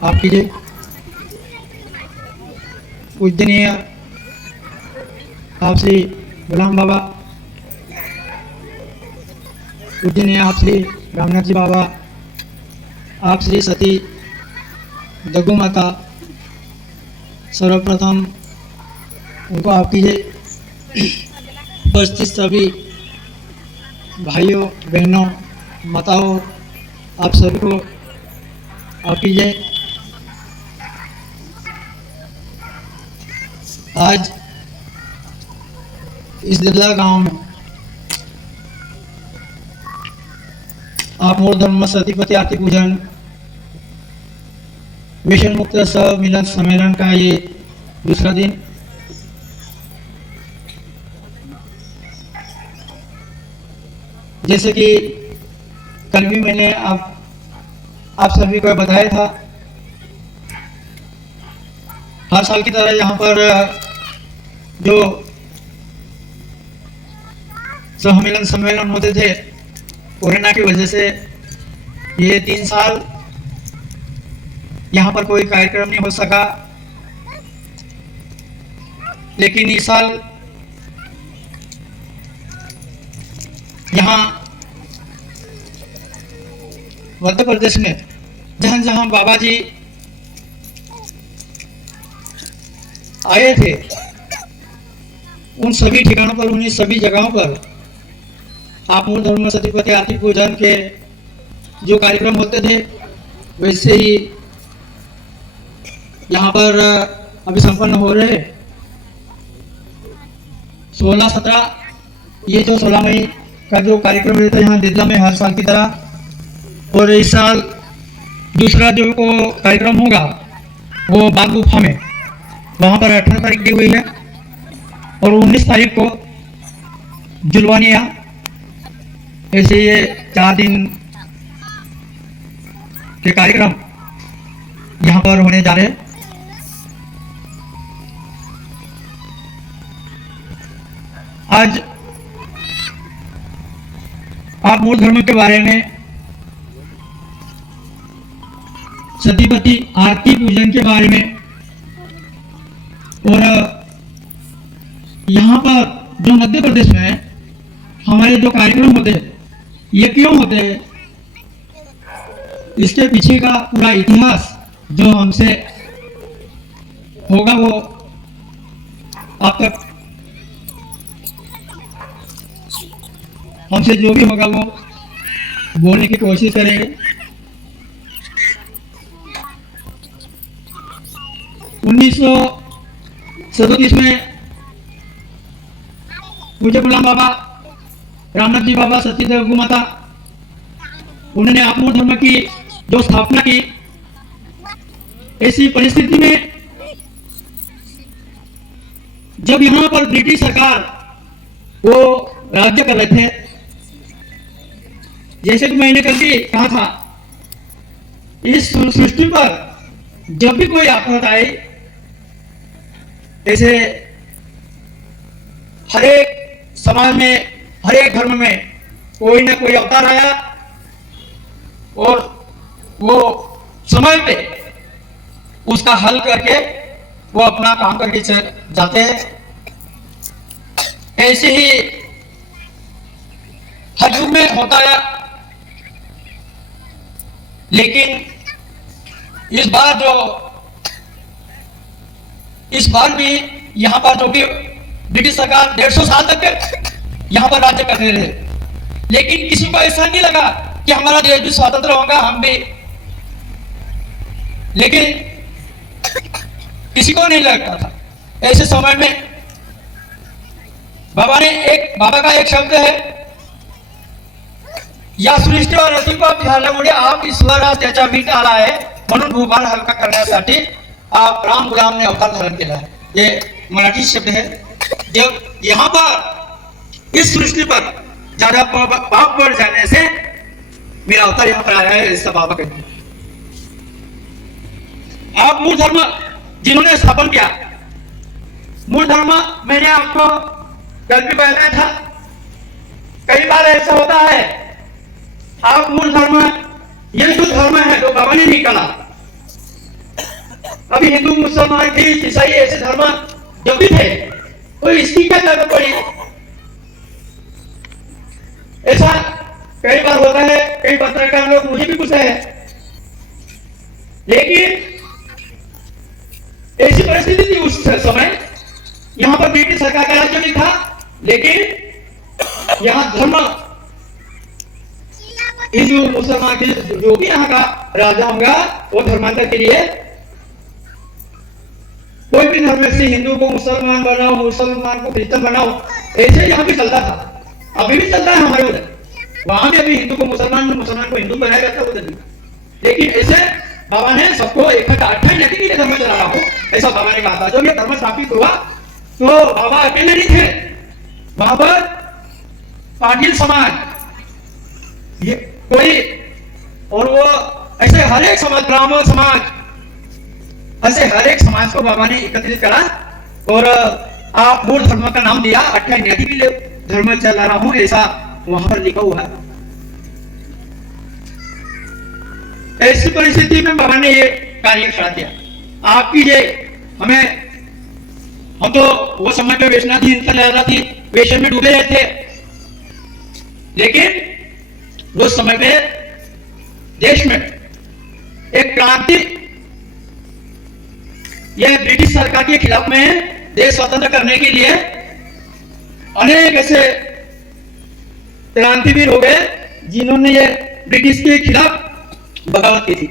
आपकी जय। पूजनीय आप श्री गुलाम बाबा, पूजनीय आप श्री रामनाथ जी बाबा, आप श्री सती दग्गू माता, सर्वप्रथम उनको आपकी जय। उपस्थित सभी भाइयों बहनों माताओं, आप सभी को आपकी जय। आज इस दिल्ला गांव में आप मोर धर्म सतीपति आरती पूजन मिशन मुक्त मिलन सम्मेलन का ये दूसरा दिन। जैसे कि कल भी मैंने आप सभी को बताया था, हर साल की तरह यहाँ पर जो सम्मेलन होते थे, कोरोना की वजह से ये 3 साल यहाँ पर कोई कार्यक्रम नहीं हो सका। लेकिन इस साल यहाँ मध्य प्रदेश में जहाँ जहाँ बाबा जी आए थे, उन सभी ठिकानों पर, उन्हीं सभी जगहों पर आप मूल धर्म सतीपति आरती पूजन के जो कार्यक्रम होते थे, वैसे ही यहाँ पर अभी संपन्न हो रहे 16-17 ये जो 16 मई का जो कार्यक्रम रहता है यहाँ दिल्ला में हर साल की तरह। और इस साल दूसरा जो कार्यक्रम होगा वो बाग गुफा में, वहाँ पर 18 तारीख दी हुई है और 19 तारीख को जुलवानिया। ऐसे ये 4 दिन के कार्यक्रम यहाँ पर होने जा रहे हैं। आज आप मूल धर्म के बारे में, सतीपति आरती पूजन के बारे में, और यहाँ पर जो मध्य प्रदेश में हमारे जो कार्यक्रम होते हैं ये क्यों होते हैं, इसके पीछे का पूरा इतिहास जो हमसे होगा वो आप तक, हमसे जो भी होगा वो बोलने की कोशिश करेंगे। 1937 में पूज्य गुलाम बाबा, रामनाथ जी बाबा, सती दग्गू माता, उन्होंने आप मूल धर्म की जो स्थापना की। ऐसी परिस्थिति में जब यहाँ पर ब्रिटिश सरकार वो राज्य कर रहे थे, जैसे कि मैंने कल भी कहा था, इस सृष्टि पर जब भी कोई आपदा आए, जैसे हर एक समाज में, हर एक धर्म में कोई ना कोई अवतार आया और वो समय पे उसका हल करके वो अपना काम करके जाते हैं। ऐसे ही हर युग में होता है। लेकिन इस बार भी यहाँ पर जो कि ब्रिटिश सरकार 150 साल तक यहाँ पर राज्य करते रहे, लेकिन किसी को ऐसा नहीं लगा कि हमारा देश भी स्वतंत्र होगा, हम भी, लेकिन किसी को नहीं लगता था। ऐसे समय में बाबा का एक शब्द है, या सृष्टीवर अस्तित्व झाल्यामुळे आप ईश्वरास त्याच्या भीत आला आहे, म्हणून भूभार हलका करण्यासाठी आप राम गुलाम ने अवतार धारण किया है। ये मराठी शब्द है। जब यहाँ पर इस सृष्टि पर ज्यादा पाप बढ़ जाने से मेरा अवतार यहाँ पर आया है, ऐसा बाबा कहते हैं। आप मूल धर्म जिन्होंने स्थापन किया, मूल धर्म मैंने आपको कल भी बताया था, कई बार ऐसा होता है आप मूल धर्म ये जो धर्म है जो बाबा ने निकाला, अभी हिंदू मुसलमान क्रिश्चियन ईसाई ऐसे धर्म जो भी थे तो इसकी क्या जरूरत पड़ी? ऐसा कई बार होता है, कई पत्रकार लोग मुझे भी पूछते हैं, लेकिन ऐसी परिस्थिति थी उस समय, यहां पर ब्रिटिश सरकार का राज्य भी था, लेकिन यहां धर्म हिंदू मुसलमान के जो भी यहाँ का राजा होगा वो धर्मांतर के लिए कोई भी धर्म से हिंदू को मुसलमान बनाओ, मुसलमान को क्रिश्चियन बनाओ, ऐसे यहाँ भी चलता था, अभी भी चलता है हमारे उधर। वहां भी अभी हिंदू को मुसलमान, मुसलमान को हिंदू बनाया जाता है उधर भी। लेकिन ऐसे बाबा ने सबको इकट्ठा नहीं धर्म चला रहा हो, ऐसा बाबा ने कहा था। जब ये धर्म स्थापित हुआ तो बाबा अकेले नहीं थे, वहां पर पाटिल समाज ये कोई, और वो ऐसे हर एक समाज, ब्राह्मण समाज, ऐसे हर एक समाज को बाबा ने एकत्रित करा और आप मूल धर्म का नाम दिया। 28 धर्म चला रहा हूं ऐसा वहां पर लिखा हुआ है। ऐसी परिस्थिति में बाबा ने ये कार्य करा दिया। आप कीजिए, हम तो वो समय पे वेशना थी, थी, वेशन में डूबे रहते, लेकिन उस समय पे देश में एक क्रांति, यह ब्रिटिश सरकार के खिलाफ में देश स्वतंत्र करने के लिए अनेक ऐसे क्रांतिवीर हो गए जिन्होंने ये ब्रिटिश के खिलाफ बगावत की थी।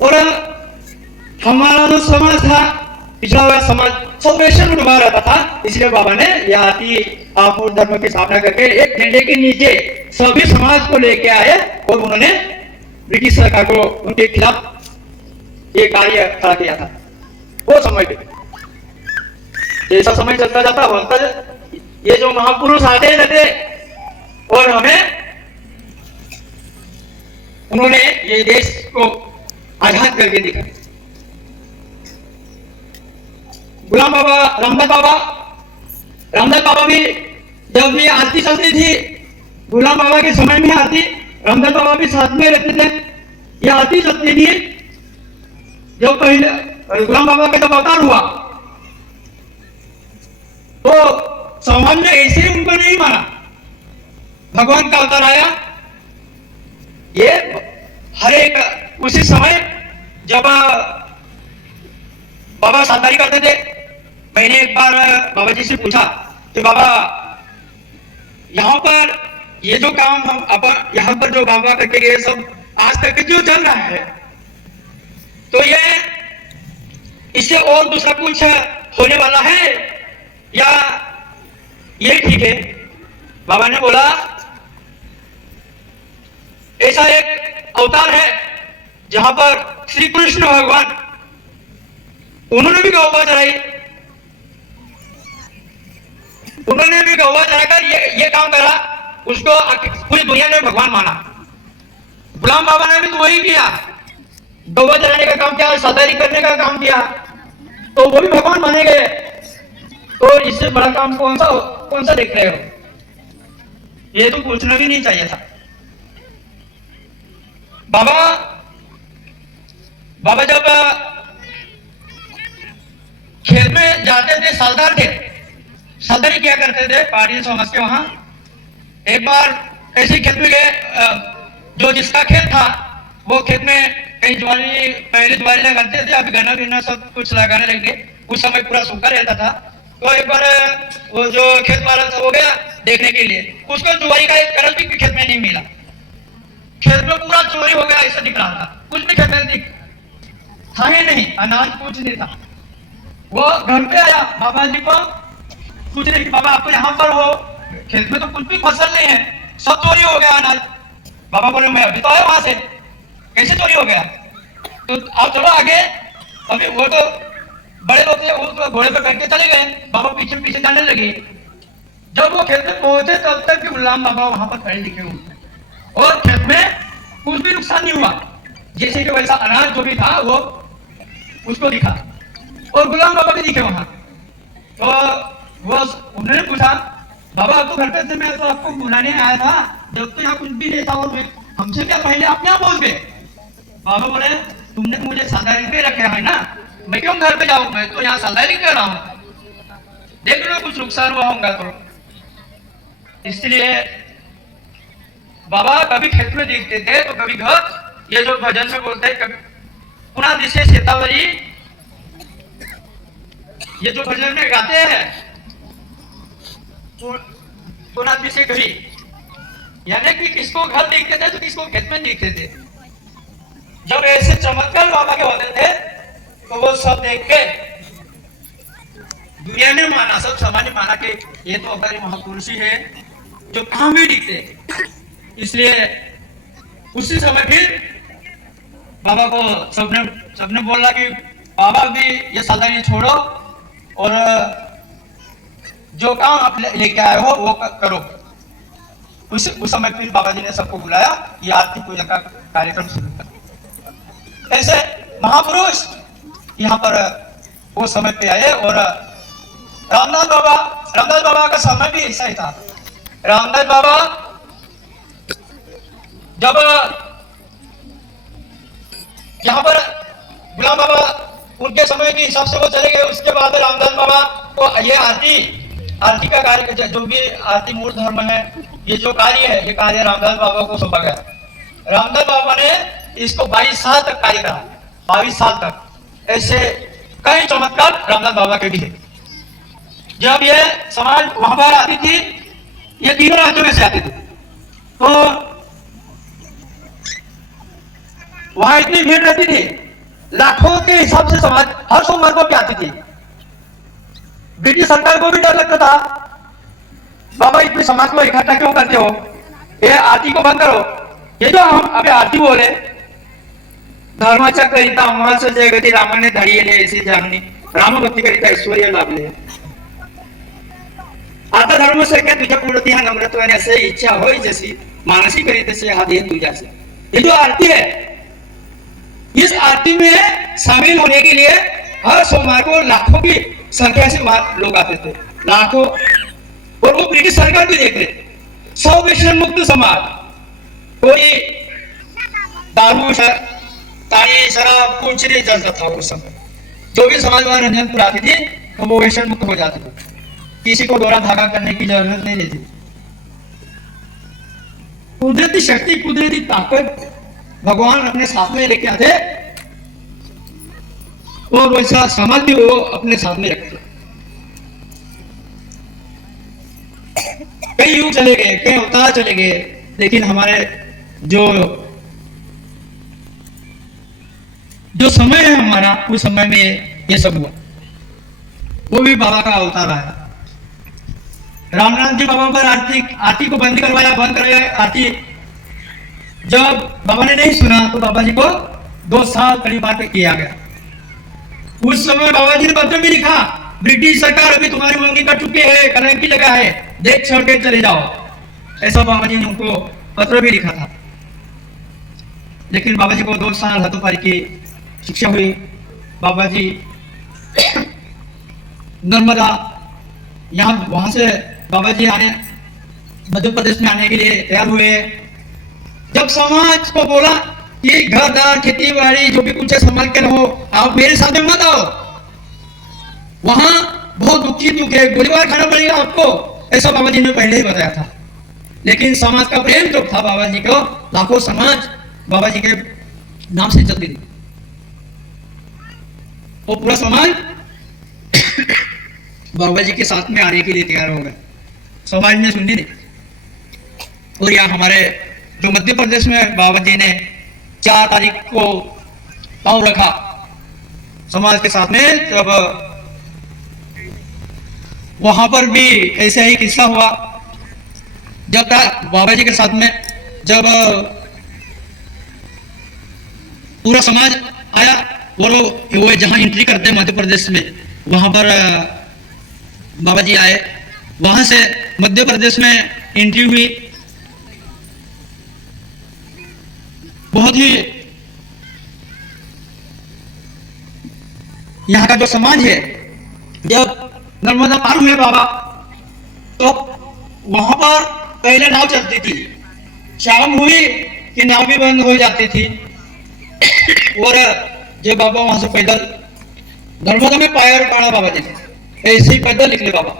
और हमारा जो समाज था, पिछड़ा हुआ समाज सब वेशन में डूबा रहता था, इसलिए बाबा ने आप धर्म की स्थापना करके एक झंडे के नीचे सभी समाज को लेके आए और उन्होंने ब्रिटिश सरकार को उनके खिलाफ ये कार्य खड़ा किया था। वो समय पे जैसा समय चलता जाता बोलता, ये जो महापुरुष आते रहते और उन्होंने ये देश को आजाद करके दिखा। गुलाम बाबा, रामदास बाबा भी जब ये आरती चलती थी, गुलाम बाबा के समय में आरती, रामदास बाबा भी साथ में रहते थे। ये आरती चलती थी जब पहले गुलाम बाबा का जब अवतार हुआ तो समाज ने ऐसे उनको नहीं माना, भगवान का अवतार आया। ये हर एक उसी समय जब बाबा साधारी करते थे, मैंने एक बार बाबा जी से पूछा कि बाबा यहाँ पर ये जो काम हम अब यहाँ पर जो बाबा करके गए सब आज तक जो चल रहा है, तो ये इससे और दूसरा कुछ होने वाला है या ये ठीक है? बाबा ने बोला ऐसा एक अवतार है जहां पर श्री कृष्ण भगवान, उन्होंने भी गौवा चढ़ाई, उन्होंने भी गौवा चढ़ाकर ये काम करा, उसको पूरी दुनिया ने भगवान माना। गुलाम बाबा ने भी तो वही किया, गौवा चढ़ाने का काम किया, सदारी करने का काम किया, तो वो भी भगवान माने गए। तो इससे बड़ा काम कौन सा देख रहे हो? ये तो पूछना भी नहीं चाहिए था। बाबा जब खेत में जाते थे, सालदार थे, सालदारी क्या करते थे पाटिल समाज के वहां। एक बार ऐसे खेत में गए, जो जिसका खेत था वो खेत में कहीं पहले ज्वारी लगाते थे, अभी गन्ना बिन्ना सब कुछ लगाने लगे। उस समय पूरा सूखा रहता था, तो एक बार वो जो खेत वाला था वो गया देखने के लिए, उसको ज्वारी का एक करल भी खेत में नहीं मिला, खेत में पूरा चोरी हो गया ऐसा दिख रहा था, कुछ भी खेत में था ही नहीं, अनाज कुछ नहीं था। वो घर पे आया, बाबा जी को पूछ रहे कि बाबा आप यहाँ पर हो, खेत में तो कुछ भी फसल नहीं है, सब चोरी हो गया अनाज। बाबा बोले मैं अभी तो आया वहां से, कैसे चोरी हो गया? तो आप चलो आगे। अभी वो तो बड़े लोग थे, वो तो घोड़े पे बैठ के चले गए, बाबा पीछे पीछे जाने लगे। जब वो खेत में पहुंचे तब तक गुलाम बाबा वहां पर खड़े दिखे हुए और खेत में कुछ भी नुकसान नहीं हुआ, जैसे कि वैसा अनाज जो भी था वो उसको दिखा और गुलाम बाबा भी दिखे वहां। तो वो उन्होंने पूछा बाबा आप तो घर पे थे, मैं तो आपको बुलाने आया था, जब तो यहाँ कुछ भी नहीं था और हमसे क्या पहले आप यहाँ पहुंच गए? बाबा बोले तुमने मुझे साधारण पे रखे है ना, मैं क्यों घर पे जाऊं, मैं तो यहाँ साधारण कर रहा हूँ, देख लो कुछ नुकसान हुआ होगा तो। इसलिए बाबा कभी खेत में दिखते थे तो कभी घर, ये जो भजन में बोलते हैं कभी पुनः दिशे शेतावरी, ये जो भजन में गाते हैं पुनः दिशे कभी, यानी कि किसको घर दिखते थे तो किसको खेत में दिखते थे। जब ऐसे चमत्कार बाबा के होते थे तो वो सब देख के दुनिया ने माना, सब समाज ने माना कि ये तो हमारे महापुरुष ही है जो कहां भी दिखते। इसलिए उसी समय फिर बाबा को सबने बोला कि बाबा भी ये साधारण छोड़ो और जो काम आप लेके आए हो वो करो। उस समय फिर बाबा जी ने सबको बुलाया, ये आरती पूजा का कार्यक्रम शुरू कर। ऐसे महापुरुष यहाँ पर वो समय पे आए और रामदास बाबा का समय भी ऐसा ही था। रामदास बाबा जब यहाँ पर गुलाम बाबा उनके समय के हिसाब से वो चले गए, उसके बाद रामदास बाबा को ये आरती का कार्य, जो भी आरती मूल धर्म है, ये जो कार्य है, ये कार्य रामदास बाबा को सौंपा गया। रामदास बाबा ने इसको 22 साल तक कार्य करा, 22 साल तक। ऐसे कई चमत्कार रामदास बाबा के भी है। जब ये समाज वहां पर आती थी, ये तीनों राज्यों में से आती थी, तो वहां इतनी भीड़ रहती थी, लाखों के हिसाब से समाज हर सोमवार को आती थी। ब्रिटिश सरकार को भी डर लगता था, बाबा इतने समाज को इकट्ठा क्यों करते हो, ये आरती को बंद करो। ये जो हम अभी आरती बोले, धर्माच्या करिता अमावास जगती रामाने धाडिले ऐसी जाणणी, राम भक्ती करिता ऐश्वर्य लाभले। आता धर्म सख्या तुझ्या पुढे ह्या नम्रत्वाने असे इच्छा होय जशी, मानसी करीत से हा देह तुझ्यासे। ये जो आरती है, इस आरती में शामिल होने के लिए हर सोमवार को लाखों की संख्या से लोग आते थे, लाखों। और वो ब्रिटिश सरकार भी देख रहे, 100 व्यसन मुक्त समाज, कोई दारू ताड़ी शराब कुछ नहीं चलता था उस समय। जो भी समाज वहां रंजनपुर आती थी तो वो व्यसन मुक्त हो जाते थे, किसी को दोरा धागा करने की जरूरत नहीं रहती। कुदरती शक्ति, कुदरती ताकत भगवान अपने साथ में लेके आते और वैसा समाज भी वो अपने साथ में रखते। कई युग चले गए, कई अवतार चले गए, लेकिन हमारे जो समय है हमारा, उस समय में ये सब हुआ। वो भी बाबा का अवतार आया। रामनाथ जी बाबा पर आरती को बंद कराया आरती। जब बाबा ने नहीं सुना तो बाबा जी को 2 साल परिवार पे किया गया। उस समय बाबा जी ने पत्र भी लिखा, ब्रिटिश सरकार अभी तुम्हारी मंगनी कर चुकी है, करने की जगह है, देख छोड़ के चले जाओ। ऐसा बाबा जी ने उनको पत्र भी लिखा था। लेकिन बाबा जी को 2 साल हथोपाई की शिक्षा हुई। बाबा जी नर्मदा यहाँ वहां से बाबा जी मध्य प्रदेश में आने के लिए तैयार हुए। जब समाज को बोला कि घर दार खेती बाड़ी जो भी कुछ है संभाल के रहो, आप मेरे साथ में मत आओ, वहां बहुत दुख है, गोलीबार खाना पड़ेगा आपको, ऐसा बाबा जी ने पहले ही बताया था। लेकिन समाज का प्रेम जो था बाबा जी को, लाखों समाज बाबा जी के नाम से चलती थी। वो पूरा समाज बाबा जी के साथ में आने के लिए तैयार हो गए। समाज ने सुनी नहीं। और यहाँ हमारे जो मध्य प्रदेश में बाबा जी ने 4 तारीख को पांव रखा समाज के साथ में, जब वहां पर भी ऐसे ही किस्सा हुआ। जब बाबा जी के साथ में जब पूरा समाज आया, वो जहां एंट्री करते मध्य प्रदेश में, वहां पर बाबा जी आए। वहां से मध्य प्रदेश में एंट्री हुई। बहुत ही यहाँ का जो समाज है, जब नर्मदा पार हुए बाबा, तो वहां पर पहले नाव चलती थी, शाम हुई कि नाव भी बंद हो जाती थी। और जो बाबा वहां से पैदल नर्मदा में पैर पड़ा बाबा जी ने, ऐसे ही पैदल निकले बाबा।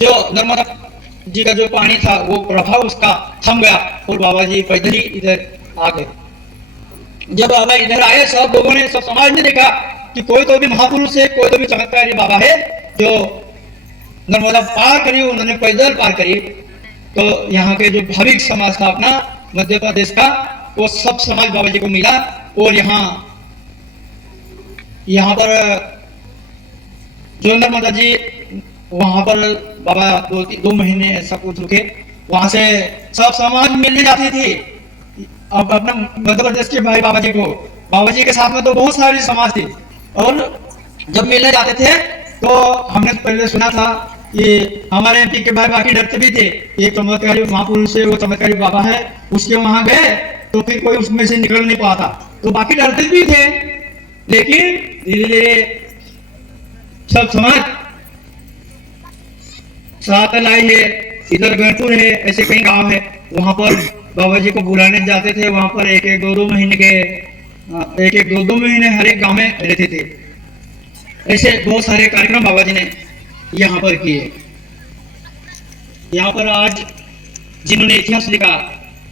जो नर्मदा जी का जो पानी था वो प्रभाव उसका थम गया और बाबा जी पैदल ही इधर आ गए। जब बाबा इधर आए सब लोगों ने, सब समाज ने देखा कि कोई तो भी महापुरुष है, कोई तो भी चमत्कारी बाबा है जो नर्मदा पार करी, उन्होंने पैदल पार करी। तो यहाँ के जो भाविक समाज था अपना मध्य प्रदेश का, वो सब समाज बाबा जी को मिला और यहाँ पर जो नर्मदा जी वहां पर बाबा 2 महीने ऐसा कुछ रुके, वहां से सब समाज मिलने जाती थी। अब अपना मध्य प्रदेश के भाई बाबा जी को, बाबा जी के साथ में तो बहुत सारी समाज थी, और जब मिलने जाते थे तो हमने पहले सुना था कि हमारे एमपी के भाई बाकी डरते भी थे, एक चमत्कारी महापुरुष है, वो चमत्कारी बाबा है, उसके वहां गए तो फिर कोई उसमें से निकल नहीं पाता, तो बाकी डरते भी थे। लेकिन धीरे धीरे सब समाज सातल आई है, इधर गणपुर है, ऐसे कई गांव है, वहां पर बाबा जी को बुलाने जाते थे। वहां पर एक एक दो दो महीने हर एक गांव में रहते थे। ऐसे बहुत सारे कार्यक्रम बाबा जी ने यहाँ पर किए। यहाँ पर आज जिन्होंने इतिहास लिखा,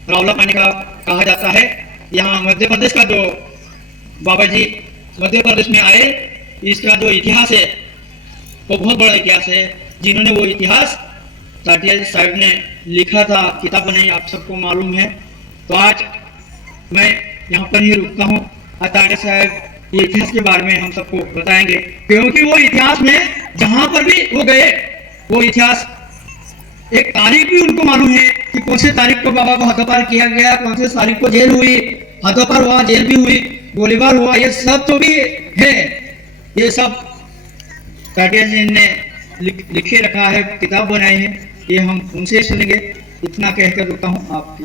रावला पानी का कहा जाता है, यहाँ मध्य प्रदेश का जो बाबा जी मध्य प्रदेश में आए, इसका जो इतिहास है वो बहुत बड़ा इतिहास है। जिन्होंने वो इतिहास टाटिया साहब ने लिखा था, किताब बनाई, आप सबको मालूम है। तो आज मैं यहाँ पर ही रुकता हूँ। टाटिया साहब ये इतिहास के बारे में हम सबको बताएंगे, क्योंकि वो इतिहास में जहां पर भी वो गए, वो इतिहास एक तारीख भी उनको मालूम है कि कौन से तारीख को बाबा को हथोपार किया गया, कौन से तारीख को जेल हुई, हथोपार हुआ, जेल भी हुई, गोलीबार हुआ, ये सब तो भी है। ये सब टाटिया जी ने लिखे रखा है, किताब बनाई है, ये हम उनसे सुनेंगे। इतना कहकर रुकता हूँ आपकी।